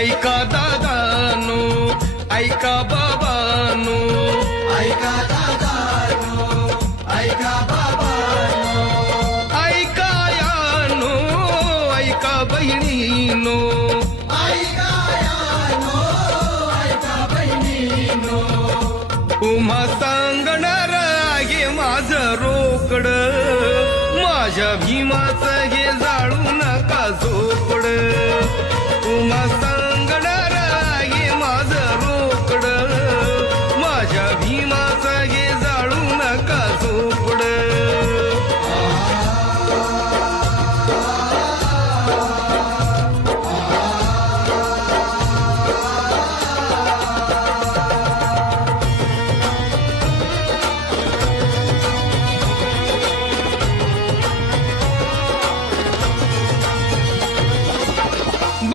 ऐका दादानो, ऐका बाबानो, ऐका दादानो, ऐका बाबानो, ऐका यानो, ऐका बहिणीनो, ऐका यानो, ऐका बहिणीनो. तुम्हा सांगणार आहे माझं रोकड, माझ्या भीमाचं हे जाळू नका झोपड. तुम्हा